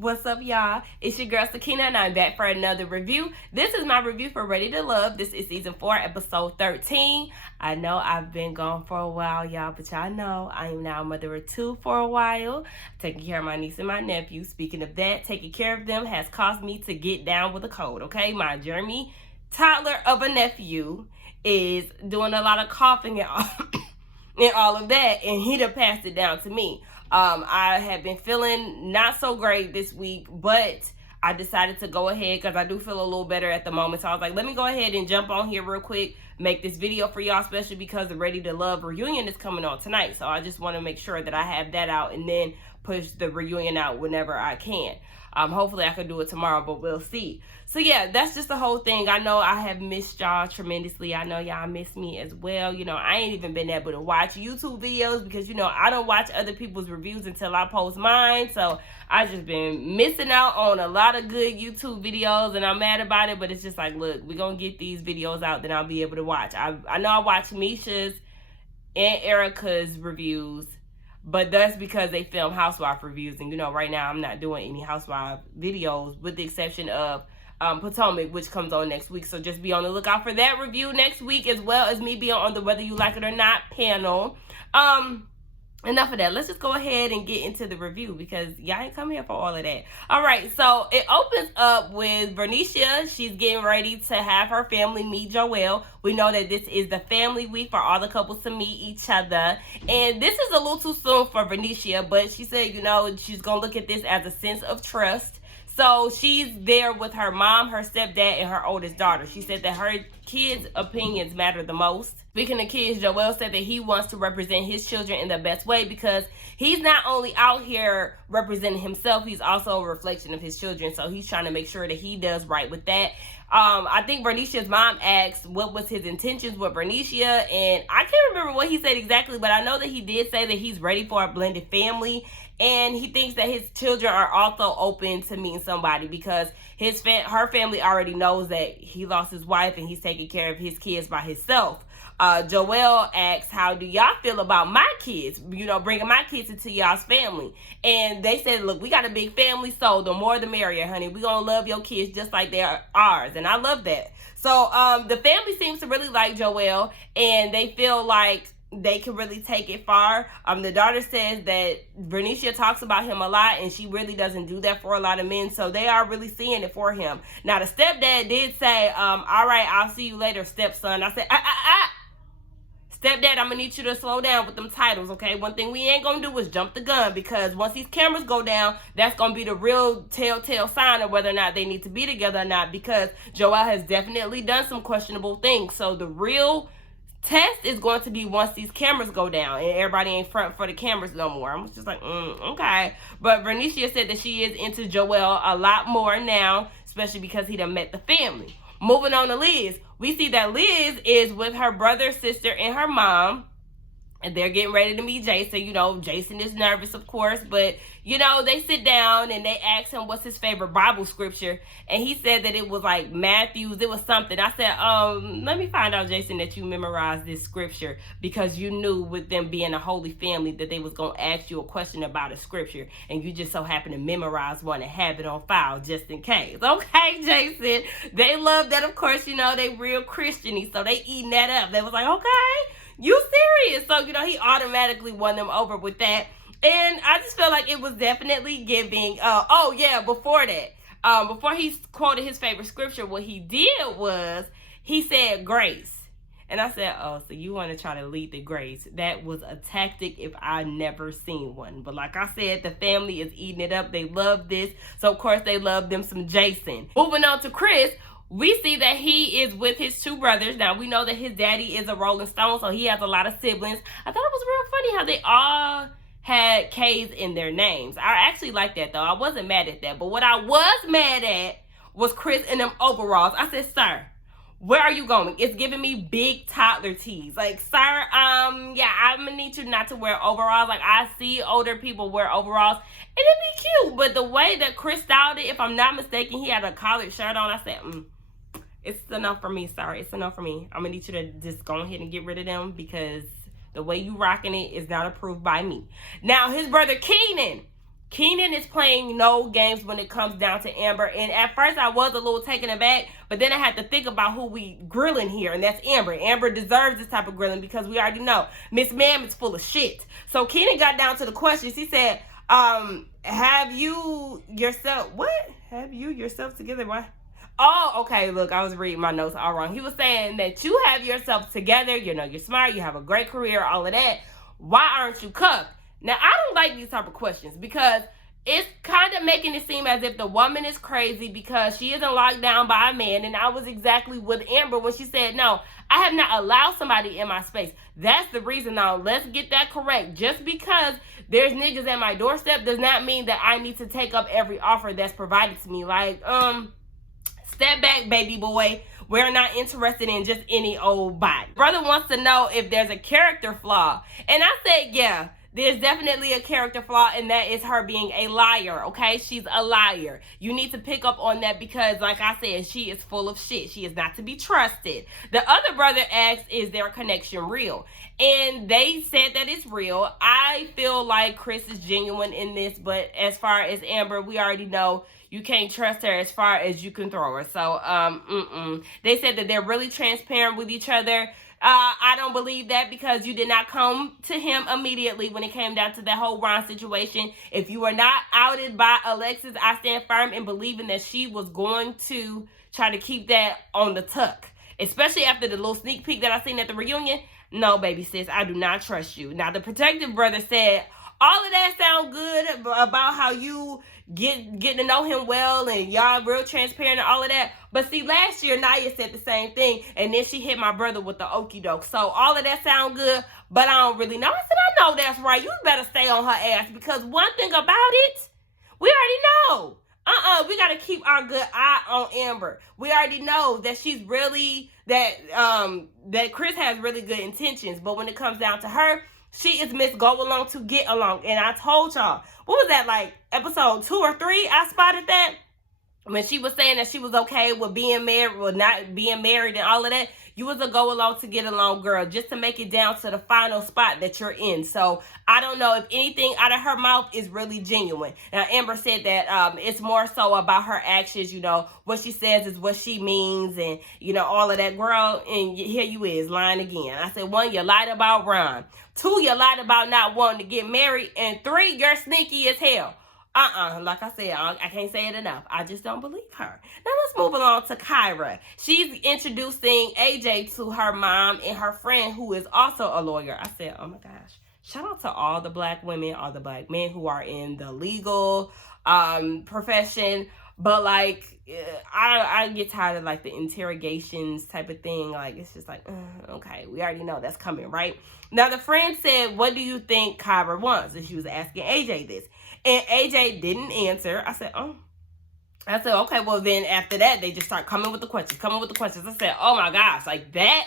What's up, y'all? It's your girl Sakina, and I'm back for another review. This is my review for Ready to Love. This is season 4, episode 13. I know I've been gone for a while, y'all, but y'all know I am now a mother of 2 for a while, taking care of my niece and my nephew. Speaking of that, taking care of them has caused me to get down with a cold, okay? My Jeremy toddler of a nephew is doing a lot of coughing and all of that, and he done passed it down to me. I have been feeling not so great this week, but I decided to go ahead because I do feel a little better at the moment. So I was like, let me go ahead and jump on here real quick, make this video for y'all, especially because the Ready to Love reunion is coming on tonight. So I just want to make sure that I have that out and then push the reunion out whenever I can. Hopefully I can do it tomorrow, but we'll see. So yeah, that's just the whole thing. I know I have missed y'all tremendously. I know y'all miss me as well. You know, I ain't even been able to watch YouTube videos because, you know, I don't watch other people's reviews until I post mine. So I just been missing out on a lot of good YouTube videos, and I'm mad about it. But it's just like, look, we're going to get these videos out, then I'll be able to watch. I know I watch Misha's and Erica's reviews, but that's because they film housewife reviews. And, you know, right now I'm not doing any housewife videos with the exception of Potomac, which comes on next week. So just be on the lookout for that review next week, as well as me being on the Whether You Like It or Not panel. Enough of that. Let's just go ahead and get into the review because y'all ain't come here for all of that. All right, so it opens up with Vernicia. She's getting ready to have her family meet Joelle. We know that this is the family week for all the couples to meet each other. And this is a little too soon for Vernicia, but she said, you know, she's going to look at this as a sense of trust. So she's there with her mom, her stepdad, and her oldest daughter. She said that her kids' opinions matter the most. Speaking of kids, Joelle said that he wants to represent his children in the best way because he's not only out here representing himself, he's also a reflection of his children. So he's trying to make sure that he does right with that. I think Vernicia's mom asked what was his intentions with Vernicia, and I can't remember what he said exactly, but I know that he did say that he's ready for a blended family, and he thinks that his children are also open to meeting somebody because her family already knows that he lost his wife and he's taking care of his kids by himself. Joelle asks, how do y'all feel about my kids, you know, bringing my kids into y'all's family? And they said, look, we got a big family, so the more the merrier, honey. We gonna love your kids just like they are ours, and I love that. So the family seems to really like Joelle, and they feel like they can really take it far. The daughter says that Vernicia talks about him a lot, and she really doesn't do that for a lot of men, so they are really seeing it for him. Now, the stepdad did say, all right, I'll see you later, stepson. I said, Stepdad, I'm going to need you to slow down with them titles, okay? One thing we ain't going to do is jump the gun because once these cameras go down, that's going to be the real telltale sign of whether or not they need to be together or not, because Joelle has definitely done some questionable things. So the real test is going to be once these cameras go down and everybody ain't front for the cameras no more. I'm just like, okay. But Vernicia said that she is into Joelle a lot more now, especially because he done met the family. Moving on to Liz, we see that Liz is with her brother, sister, and her mom, and they're getting ready to meet Jason. You know, Jason is nervous, of course, but, you know, they sit down and they ask him what's his favorite Bible scripture, and he said that it was like Matthew's, it was something. I said, let me find out, Jason, that you memorized this scripture because you knew with them being a holy family that they was going to ask you a question about a scripture, and you just so happen to memorize one and have it on file just in case. Okay, Jason. They love that, of course, you know, they real Christian-y, so they eating that up. They was like, okay, you serious? So, you know, he automatically won them over with that. And I just felt like it was definitely giving, before that, before he quoted his favorite scripture, what he did was he said grace. And I said, oh, so you want to try to lead the grace. That was a tactic if I never seen one. But like I said, the family is eating it up. They love this. So, of course, they love them some Jason. Moving on to Chris. We see that he is with his 2 brothers. Now, we know that his daddy is a Rolling Stone, so he has a lot of siblings. I thought it was real funny how they all had K's in their names. I actually like that, though. I wasn't mad at that. But what I was mad at was Chris in them overalls. I said, sir, where are you going? It's giving me big toddler tees. Like, sir, I'm going to need you not to wear overalls. Like, I see older people wear overalls, and it'd be cute. But the way that Chris styled it, if I'm not mistaken, he had a collared shirt on. I said, it's enough for me. Sorry, it's enough for me. I'm going to need you to just go ahead and get rid of them because the way you rocking it is not approved by me. Now, his brother Keenan Keenan is playing no games when it comes down to Amber. And at first I was a little taken aback, but then I had to think about who we grilling here, and that's Amber. Amber deserves this type of grilling because we already know Miss Ma'am is full of shit. So Keenan got down to the questions. He said, have you yourself together? Why? Oh, okay. Look, I was reading my notes all wrong. He was saying that you have yourself together. You know, you're smart. You have a great career, all of that. Why aren't you cuffed? Now, I don't like these type of questions because it's kind of making it seem as if the woman is crazy because she isn't locked down by a man. And I was exactly with Amber when she said, no, I have not allowed somebody in my space. That's the reason. Now, let's get that correct. Just because there's niggas at my doorstep does not mean that I need to take up every offer that's provided to me. Like, step back, baby boy. We're not interested in just any old body. Brother wants to know if there's a character flaw. And I said, yeah. There's definitely a character flaw, and that is her being a liar, okay? She's a liar. You need to pick up on that because, like I said, she is full of shit. She is not to be trusted. The other brother asked, is their connection real? And they said that it's real. I feel like Chris is genuine in this, but as far as Amber, we already know you can't trust her as far as you can throw her. So, they said that they're really transparent with each other. I don't believe that because you did not come to him immediately when it came down to that whole Ron situation. If you were not outed by Alexis, I stand firm in believing that she was going to try to keep that on the tuck. Especially after the little sneak peek that I seen at the reunion. No, baby sis, I do not trust you. Now, the protective brother said, all of that sound good about how you getting to know him well and y'all real transparent and all of that. But see, last year, Naya said the same thing. And then she hit my brother with the okie doke. So all of that sound good, but I don't really know. I said, I know that's right. You better stay on her ass because one thing about it, we already know. We got to keep our good eye on Amber. We already know that she's really, that Chris has really good intentions. But when it comes down to her, she is Miss Go Along to get along. And I told y'all, what was that, like episode 2 or 3? I spotted that when she was saying that she was okay with being married, with not being married and all of that. You was a go along to get along girl, just to make it down to the final spot that you're in. So I don't know if anything out of her mouth is really genuine. Now, Amber said that it's more so about her actions. You know, what she says is what she means, and you know, all of that, girl. And here you is lying again. I said, 1, you lied about Ron. 2, you lied about not wanting to get married. And 3, you're sneaky as hell. Like I said, I can't say it enough. I just don't believe her. Now let's move along to Kyra. She's introducing AJ to her mom and her friend who is also a lawyer. I said, oh my gosh. Shout out to all the black women, all the black men who are in the legal profession. But like, I get tired of like the interrogations type of thing. Like, it's just like, okay, we already know that's coming, right? Now the friend said, what do you think Kyra wants? And she was asking AJ this. And AJ didn't answer. I said, okay, well then after that, they just start coming with the questions. I said, oh my gosh, like that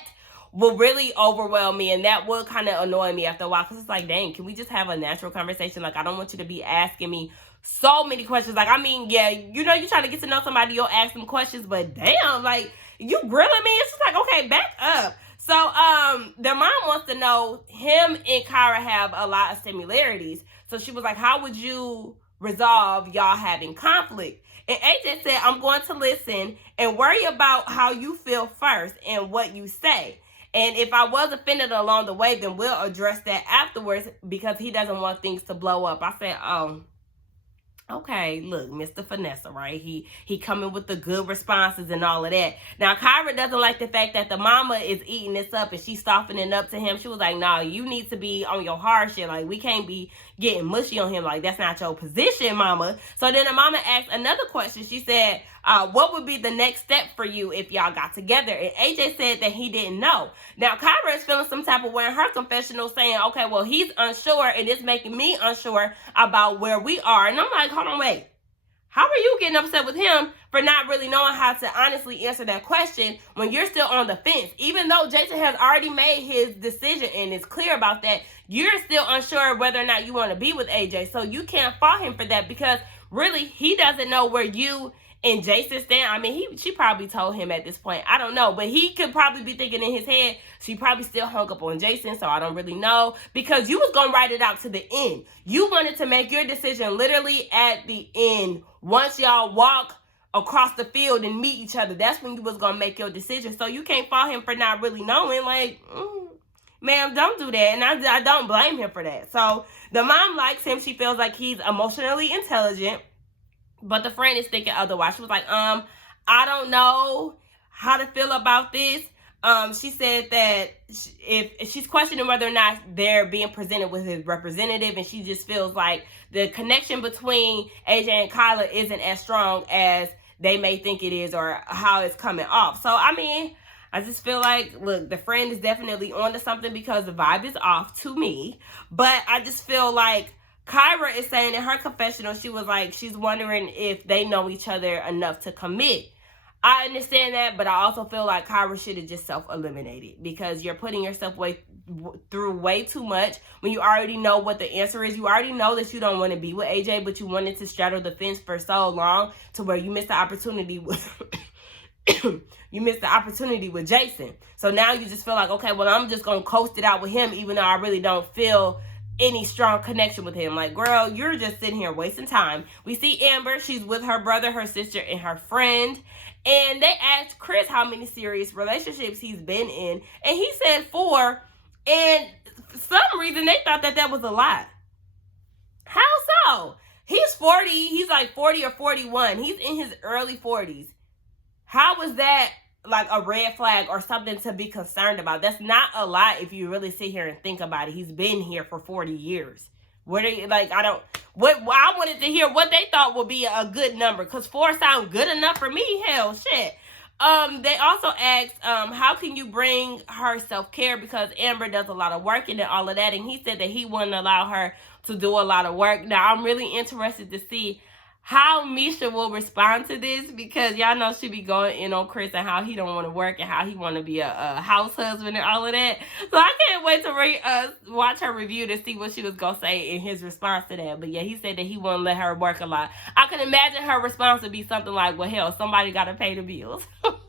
will really overwhelm me. And that will kind of annoy me after a while. Because it's like, dang, can we just have a natural conversation? Like, I don't want you to be asking me so many questions. Like, I mean, yeah, you know, you're trying to get to know somebody, you'll ask them questions. But damn, like, you grilling me? It's just like, okay, back up. So, their mom wants to know, him and Kyra have a lot of similarities. So she was like, how would you resolve y'all having conflict? And AJ said, I'm going to listen and worry about how you feel first and what you say. And if I was offended along the way, then we'll address that afterwards because he doesn't want things to blow up. I said, okay, look, Mr. Vanessa, right? He coming with the good responses and all of that. Now, Kyra doesn't like the fact that the mama is eating this up and she's softening up to him. She was like, nah, you need to be on your hard shit. Like, we can't be getting mushy on him. Like, that's not your position, mama. So then the mama asked another question. She said, what would be the next step for you if y'all got together? And AJ said that he didn't know. Now, Kyra is feeling some type of way in her confessional saying, okay, well, he's unsure and it's making me unsure about where we are. And I'm like, hold on, wait. How are you getting upset with him for not really knowing how to honestly answer that question when you're still on the fence? Even though Jason has already made his decision and is clear about that, you're still unsure whether or not you want to be with AJ. So you can't fault him for that because really he doesn't know where you in Jason's stand, I mean, she probably told him at this point. I don't know. But he could probably be thinking in his head, she probably still hung up on Jason, so I don't really know. Because you was going to write it out to the end. You wanted to make your decision literally at the end. Once y'all walk across the field and meet each other, that's when you was going to make your decision. So you can't fault him for not really knowing. Like, ma'am, don't do that. And I don't blame him for that. So the mom likes him. She feels like he's emotionally intelligent. But the friend is thinking otherwise. She was like, I don't know how to feel about this. She said that if she's questioning whether or not they're being presented with his representative, and she just feels like the connection between AJ and Kyla isn't as strong as they may think it is, or how it's coming off. So, I mean, I just feel like, look, the friend is definitely onto something because the vibe is off to me. But I just feel like Kyra is saying in her confessional, she was like, she's wondering if they know each other enough to commit. I understand that, but I also feel like Kyra should have just self-eliminated, because you're putting yourself through way too much when you already know what the answer is. You already know that you don't want to be with AJ, but you wanted to straddle the fence for so long to where you missed the opportunity with you missed the opportunity with Jason. So now you just feel like, okay, well, I'm just going to coast it out with him, even though I really don't feel any strong connection with him. Like, girl, you're just sitting here wasting time. We see Amber. She's with her brother, her sister, and her friend. And they asked Chris how many serious relationships he's been in. And he said 4. And for some reason, they thought that was a lie. How so? He's 40. He's like 40 or 41. He's in his early 40s. How was that like a red flag or something to be concerned about? That's not a lie if you really sit here and think about it. He's been here for 40 years. What are you, like, I wanted to hear what they thought would be a good number, because 4 sound good enough for me. Hell, shit. They also asked, how can you bring her self-care, because Amber does a lot of work and all of that, and he said that he wouldn't allow her to do a lot of work. Now, I'm really interested to see how Misha will respond to this, because y'all know she be going in on Chris and how he don't want to work and how he want to be a house husband and all of that. So I can't wait to watch her review to see what she was going to say in his response to that. But yeah, he said that he wouldn't let her work a lot. I can imagine her response would be something like, well, hell, somebody got to pay the bills. Let's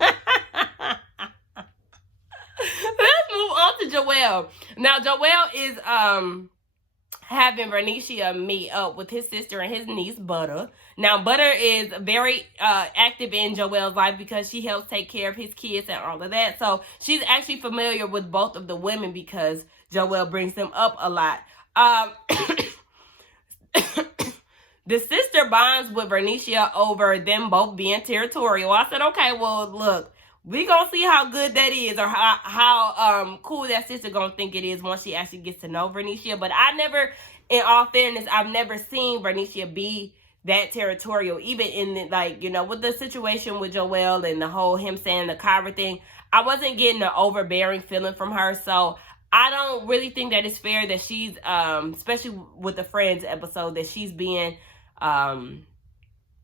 move on to Joelle. Now, Joelle is having Vernicia meet up with his sister and his niece, Butter. Now, Butter is very active in Joelle's life because she helps take care of his kids and all of that. So she's actually familiar with both of the women because Joelle brings them up a lot. The sister bonds with Vernicia over them both being territorial. I said, okay, well, look, we gonna see how good that is, or how cool that sister gonna think it is once she actually gets to know Vernicia. But I never, in all fairness, I've never seen Vernicia be that territorial. Even in the, like, you know, with the situation with Joelle and the whole him saying the Kyra thing, I wasn't getting an overbearing feeling from her. So I don't really think that it's fair that she's, especially with the Friends episode, that she's being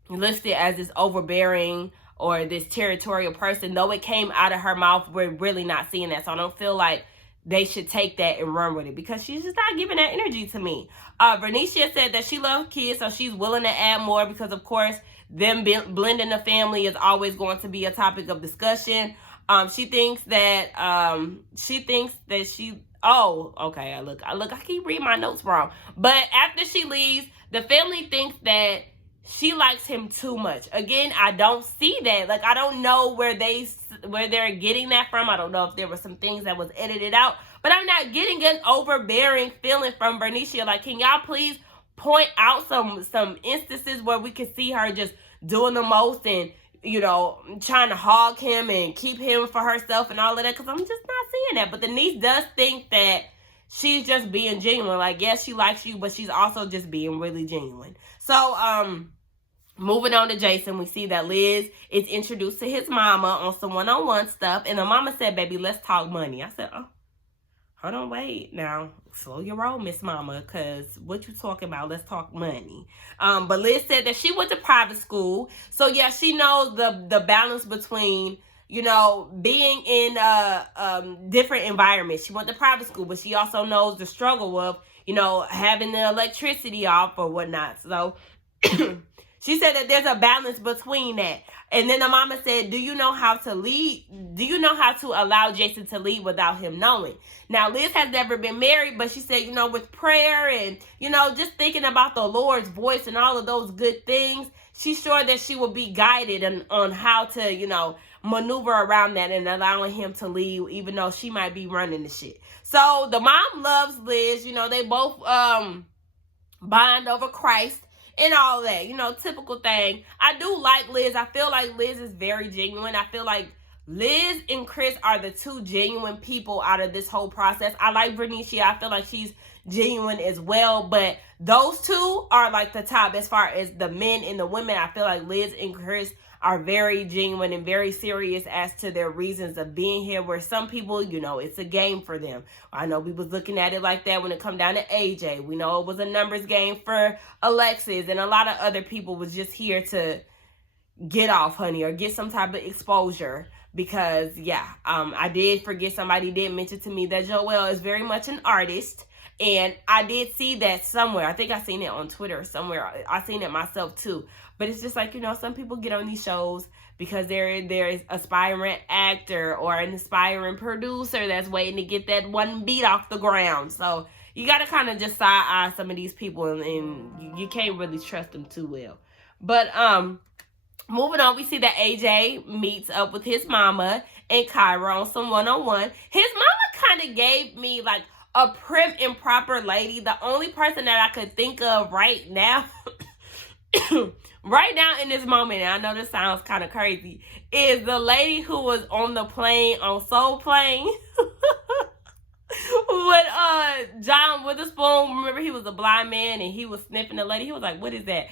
listed as this overbearing or this territorial person. Though it came out of her mouth, we're really not seeing that. So I don't feel like they should take that and run with it, because she's just not giving that energy to me. Vernicia said that she loves kids, so she's willing to add more, because of course them blending the family is always going to be a topic of discussion. She thinks that I keep reading my notes wrong. But after she leaves, the family thinks that she likes him too much. Again, I don't see that. Like, I don't know where they're getting that from. I don't know if there were some things that was edited out, but I'm not getting an overbearing feeling from Vernicia. Like, can y'all please point out some instances where we can see her just doing the most and, you know, trying to hog him and keep him for herself and all of that? Because I'm just not seeing that. But the niece does think that she's just being genuine. Like, yes, she likes you, but she's also just being really genuine. So, moving on to Jason, we see that Liz is introduced to his mama on some one-on-one stuff. And the mama said, baby, let's talk money. I said, oh, hold on, wait. Now, slow your roll, Miss Mama, because what you talking about? Let's talk money. But Liz said that she went to private school. So, yeah, she knows the balance between, you know, being in different environments. She went to private school, but she also knows the struggle of, you know, having the electricity off or whatnot. So She said that there's a balance between that. And then the mama said, do you know how to lead? Do you know how to allow Jason to lead without him knowing? Now, Liz has never been married, but she said, with prayer and, just thinking about the Lord's voice and all of those good things, she's sure that she will be guided on how to, maneuver around that and allowing him to lead, even though she might be running the shit. So the mom loves Liz. They both bond over Christ and all that, typical thing. I do like Liz. I feel like Liz is very genuine. I feel like Liz and Chris are the two genuine people out of this whole process. I like Vernicia. I feel like she's genuine as well, but those two are like the top as far as the men and the women. I feel like Liz and Chris are very genuine and very serious as to their reasons of being here, where some people, it's a game for them. I know we was looking at it like that when it come down to AJ. We know it was a numbers game for Alexis, and a lot of other people was just here to get off, honey, or get some type of exposure. Because, I did forget, somebody did mention to me that Joelle is very much an artist. And I did see that somewhere. I think I seen it on Twitter somewhere. I seen it myself too. But it's just like, some people get on these shows because there is aspiring actor or an aspiring producer that's waiting to get that one beat off the ground. So you got to kind of just side-eye some of these people, and you can't really trust them too well. But moving on, we see that AJ meets up with his mama and Kyra on some one-on-one. His mama kind of gave me like a prim and proper lady. The only person that I could think of right now right now in this moment, and I know this sounds kind of crazy, is the lady who was on the plane on Soul Plane with John Witherspoon. Remember, he was a blind man and he was sniffing the lady. He was like, what is that?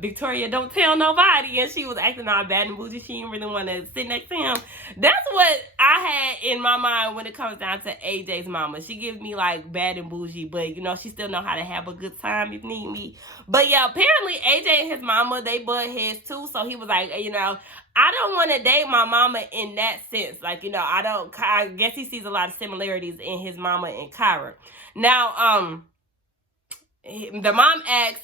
Victoria, don't tell nobody. And she was acting all bad and bougie. She didn't really want to sit next to him. That's what I had in my mind when it comes down to AJ's mama. She gives me like bad and bougie, but she still know how to have a good time if need me. But yeah, apparently AJ and his mama, they butt heads too. So he was like, I don't want to date my mama in that sense. Like, I guess he sees a lot of similarities in his mama and Kyra. Now, the mom asks,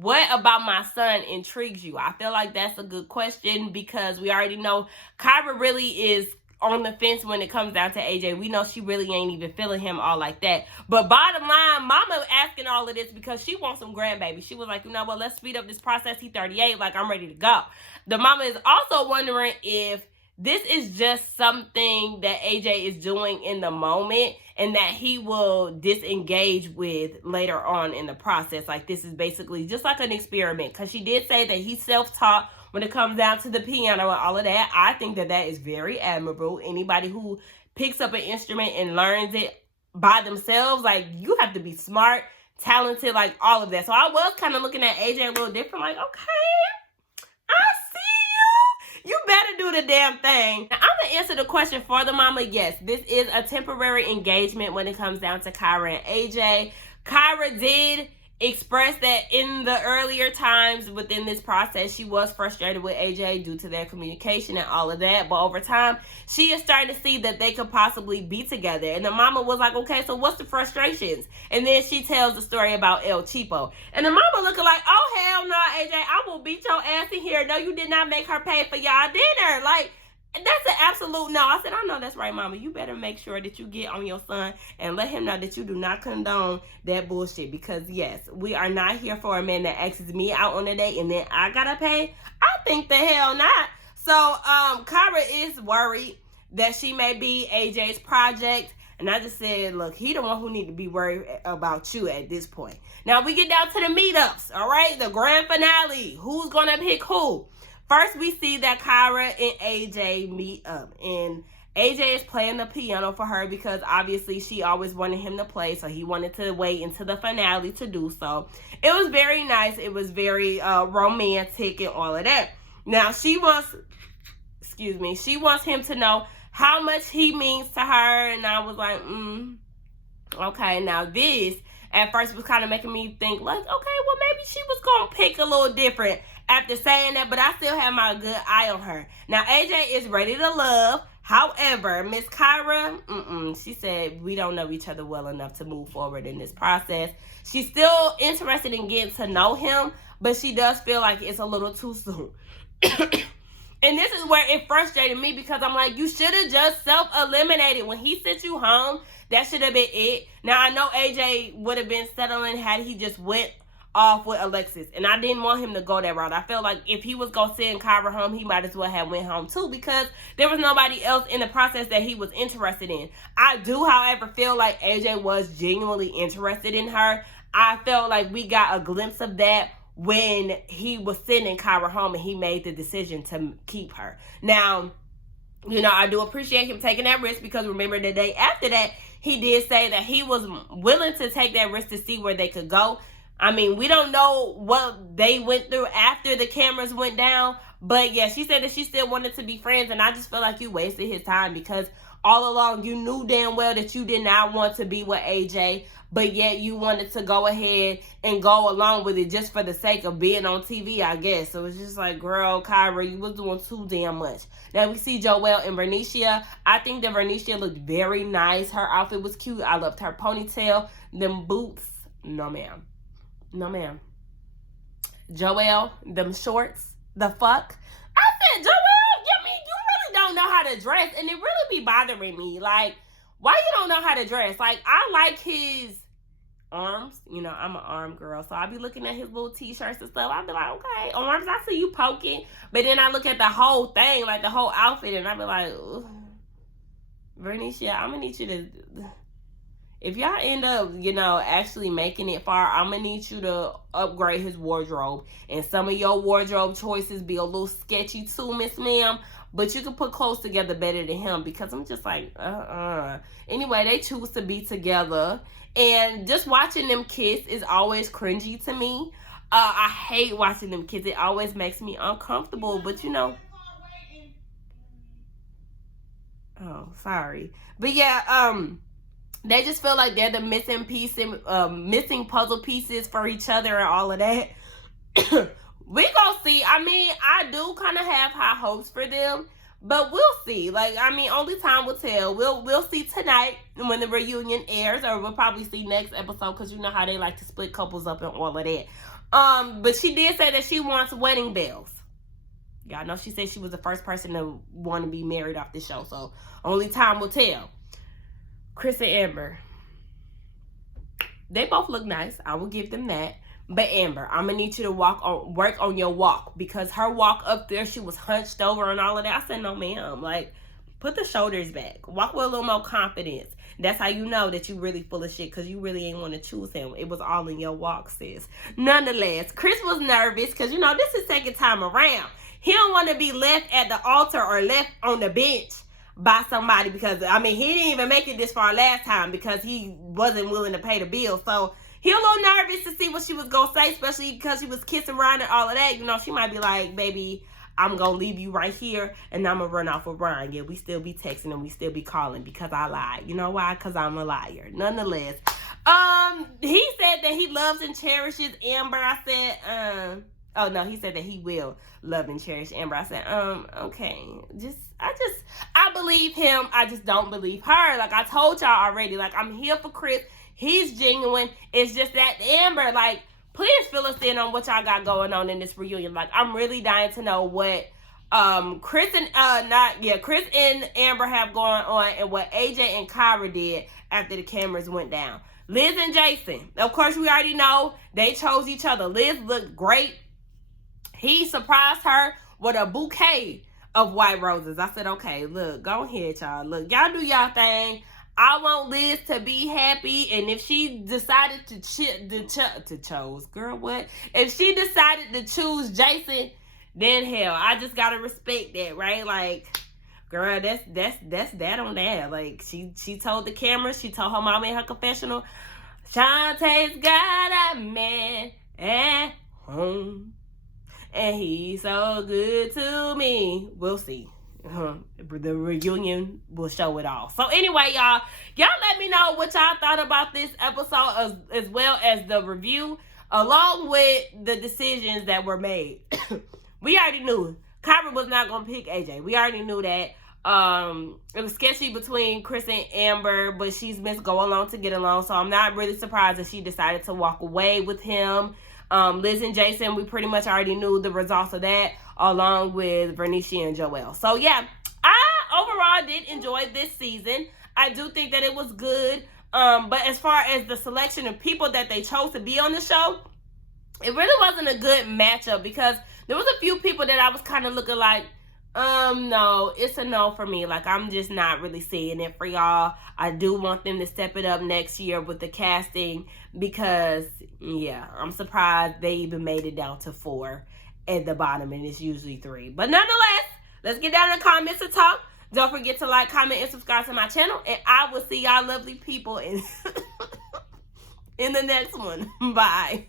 what about my son intrigues you? I feel like that's a good question because we already know Kyra really is on the fence when it comes down to AJ. We know she really ain't even feeling him all like that. But bottom line, mama asking all of this because she wants some grandbaby. She was like, let's speed up this process. He's 38. Like, I'm ready to go. The mama is also wondering if this is just something that AJ is doing in the moment and that he will disengage with later on in the process. Like, this is basically just like an experiment. Because she did say that he's self-taught when it comes down to the piano and all of that. I think that is very admirable. Anybody who picks up an instrument and learns it by themselves, like, you have to be smart, talented, like all of that. So I was kind of looking at AJ a little different, like, okay, I see you. You better do the damn thing. Now, I'm going to answer the question for the mama. Yes, this is a temporary engagement when it comes down to Kyra and AJ. Kyra did express that in the earlier times within this process, she was frustrated with AJ due to their communication and all of that. But over time, she is starting to see that they could possibly be together. And the mama was like, okay, so what's the frustrations? And then she tells the story about El Cheapo. And the mama looking like, oh, hell no, AJ, I will beat your ass in here. No, you did not make her pay for y'all dinner. Like, that's an absolute no. I said, I know that's right, mama. You better make sure that you get on your son and let him know that you do not condone that bullshit. Because, yes, we are not here for a man that asks me out on a date and then I gotta pay. I think the hell not. So, Kyra is worried that she may be AJ's project. And I just said, look, he the one who need to be worried about you at this point. Now, we get down to the meetups, all right? The grand finale. Who's gonna pick who? First, we see that Kyra and AJ meet up, and AJ is playing the piano for her because obviously she always wanted him to play, so he wanted to wait until the finale to do so. It was very nice. It was very romantic and all of that. Now, she wants him to know how much he means to her, and I was like, okay. Now, this at first was kind of making me think, like, okay, well, maybe she was going to pick a little different after saying that, but I still have my good eye on her. Now, AJ is ready to love. However, Miss Kyra, she said we don't know each other well enough to move forward in this process. She's still interested in getting to know him, but she does feel like it's a little too soon. And this is where it frustrated me, because I'm like, you should have just self-eliminated. When he sent you home, that should have been it. Now, I know AJ would have been settling had he just went off with Alexis. And I didn't want him to go that route. I felt like if he was going to send Kyra home, he might as well have went home too, because there was nobody else in the process that he was interested in. I do, however, feel like AJ was genuinely interested in her. I felt like we got a glimpse of that when he was sending Kyra home and he made the decision to keep her. Now, you know, I do appreciate him taking that risk, because remember the day after that, he did say that he was willing to take that risk to see where they could go. I mean, we don't know what they went through after the cameras went down, but yeah, she said that she still wanted to be friends, and I just feel like you wasted his time, because all along you knew damn well that you did not want to be with AJ, but yet you wanted to go ahead and go along with it just for the sake of being on TV, I guess. So it's just like, girl, Kyra, you was doing too damn much. Now we see Joelle and Vernicia. I think that Vernicia looked very nice. Her outfit was cute. I loved her ponytail. Them boots, no ma'am. No ma'am. Joelle, them shorts, the fuck. I said, Joelle, you really don't know how to dress, and it really be bothering me. Like, why you don't know how to dress? Like, I like his arms. You know, I'm an arm girl, so I be looking at his little t-shirts and stuff. I be like, okay, arms, I see you poking. But then I look at the whole thing, like the whole outfit, and I be like, Vernicia, I'm gonna need you to, if y'all end up, you know, actually making it far, I'm gonna need you to upgrade his wardrobe. And some of your wardrobe choices be a little sketchy too, Miss Ma'am. But you can put clothes together better than him, because I'm just like, Anyway, they choose to be together. And just watching them kiss is always cringy to me. I hate watching them kiss. It always makes me uncomfortable. But, you know. Oh, sorry. But, yeah, they just feel like they're the missing piece and missing puzzle pieces for each other and all of that. We gonna see. I mean, I do kind of have high hopes for them, but we'll see. Like, I mean, only time will tell. We'll see tonight when the reunion airs, or we'll probably see next episode, because you know how they like to split couples up and all of that. But she did say that she wants wedding bells. Y'all know she said she was the first person to want to be married off the show, so only time will tell. Chris and Amber, they both look nice. I will give them that. But Amber, I'm gonna need you to work on your walk, because her walk up there, she was hunched over and all of that. I said, no ma'am, like, put the shoulders back, walk with a little more confidence. That's how you know that you really full of shit, because you really ain't want to choose him. It was all in your walk, sis. Nonetheless, Chris was nervous, because you know this is second time around. He don't want to be left at the altar or left on the bench by somebody, because I mean, he didn't even make it this far last time because he wasn't willing to pay the bill. So he a little nervous to see what she was gonna say, especially because she was kissing Ryan and all of that. You know, she might be like, baby, I'm gonna leave you right here and I'm gonna run off with Ryan. Yeah, we still be texting and we still be calling because I lied. You know why? Because I'm a liar. Nonetheless, he said that he loves and cherishes Amber. I said, oh no, he said that he will love and cherish Amber. I said, okay, I believe him. I just don't believe her. Like I told y'all already, like I'm here for Chris. He's genuine. It's just that Amber, like, please fill us in on what y'all got going on in this reunion. Like, I'm really dying to know what Chris and Amber have going on, and what AJ and Kyra did after the cameras went down. Liz and Jason, of course, we already know they chose each other. Liz looked great. He surprised her with a bouquet of white roses. I said, okay, look, go ahead, y'all. Look, y'all do y'all thing. I want Liz to be happy, and if she decided to choose, girl, what? If she decided to choose Jason, then hell, I just gotta respect that, right? Like, girl, that's that on that. Like, she told the camera, she told her mom in her confessional, Shantae's got a man at home, and he's so good to me. We'll see. The reunion will show it all. So anyway, y'all let me know what y'all thought about this episode, as well as the review, along with the decisions that were made. We already knew Kyra was not gonna pick AJ. We already knew that. It was sketchy between Chris and Amber, but she's meant to go along to get along, so I'm not really surprised that she decided to walk away with him. Liz and Jason, we pretty much already knew the results of that, along with Vernicia and Joelle. So yeah, I overall did enjoy this season. I do think that it was good. But as far as the selection of people that they chose to be on the show, it really wasn't a good matchup, because there was a few people that I was kind of looking like, no, it's a no for me. Like, I'm just not really seeing it for y'all. I do want them to step it up next year with the casting, because, yeah, I'm surprised they even made it down to 4 at the bottom, and it's usually 3. But nonetheless, let's get down in the comments and talk. Don't forget to like, comment, and subscribe to my channel, and I will see y'all lovely people in, in the next one. Bye.